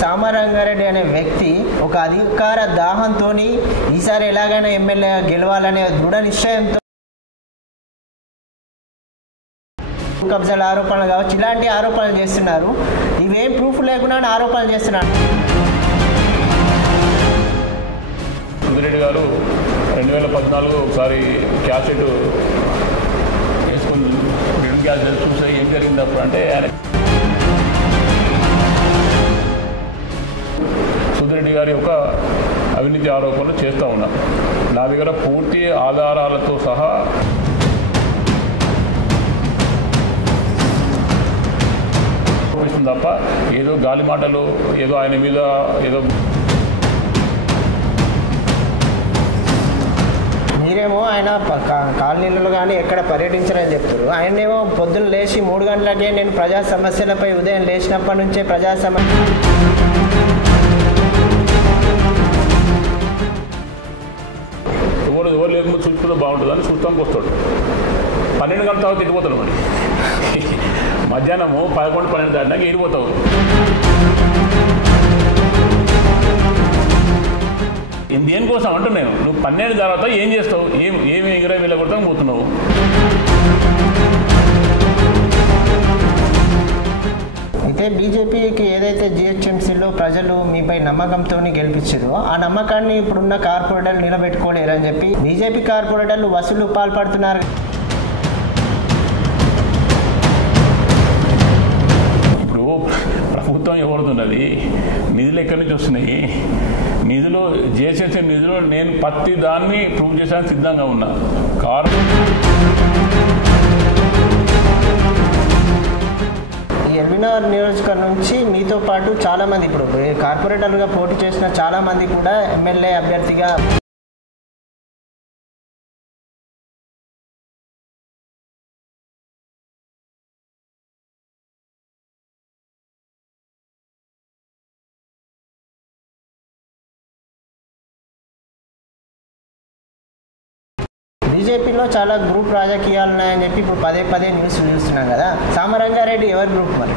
సామరంగారెడ్డి అనే వ్యక్తి ఒక అధికార దాహంతో ఈసారి ఎలాగైనా ఎమ్మెల్యే గెలవాలనే దృఢ నిశ్చయంతో కబ్జాల ఆరోపణలు కావచ్చు ఇలాంటి ఆరోపణలు చేస్తున్నారు. ఇవేం ప్రూఫ్ లేకుండా ఆరోపణలు చేస్తున్నారు. సుధిరెడ్డి గారు 2014 ఒకసారి క్యాసెట్ వేసుకుని మిడిల్ క్యాసెట్ చూసి ఏం జరిగింది అప్పుడు అంటే ఆయన సుధిరెడ్డి గారి యొక్క అవినీతి ఆరోపణలు చేస్తూ ఉన్నారు. నా దగ్గర పూర్తి ఆధారాలతో సహా తప్ప ఏదో గాలి మాటలు ఏదో ఆయన మీద ఏదో మీరేమో ఆయన కాలనీలలో కానీ ఎక్కడ పర్యటించారని చెప్తారు. ఆయనేమో పొద్దున్న లేచి 3 గంటలకే నేను ప్రజా సమస్యలపై ఉదయం లేచినప్పటి నుంచే ప్రజా సమస్య ఎవరు లేకపోతే చూసుకుంటే బాగుంటుందని చూస్తానికి వస్తాడు. 12 గంటల తర్వాత వెళ్ళిపోతాడు. మరి మధ్యాహ్నము 11-12 దాటినాక వెళ్ళిపోతావు. దేనికోసం అంటున్నాను నువ్వు 12 తర్వాత ఏం చేస్తావు? ఏమి ఎగిరే వెళ్ళగొడతాం పోతున్నావు. అయితే బీజేపీకి ఏదైతే జిహెచ్ఎంసీలో ప్రజలు మీపై నమ్మకంతో గెలిపించారో ఆ నమ్మకాన్ని ఇప్పుడున్న కార్పొరేటర్లు నిలబెట్టుకోలేరని చెప్పి బీజేపీ కార్పొరేటర్లు వసూలు పాల్పడుతున్నారు. ఇప్పుడు ప్రభుత్వం ఎవరుతున్నది? నిధులు ఎక్కడి నుంచి వస్తున్నాయి? నిధులు జిహెచ్ఎంసీ నిధులు నేను ప్రతి దాన్ని ప్రూవ్ చేసానికి సిద్ధంగా ఉన్నా. ఎల్బీనగర్ నియోజకవర్గం నుంచి మీతో పాటు చాలామంది ఇప్పుడు కార్పొరేటర్లుగా పోటీ చేసిన చాలామంది కూడా ఎమ్మెల్యే అభ్యర్థిగా బీజేపీలో చాలా గ్రూప్ రాజకీయాలు ఉన్నాయని చెప్పి ఇప్పుడు పదే న్యూస్ చూస్తున్నాం కదా. సామరంగారెడ్డి ఎవరి గ్రూప్ మరి?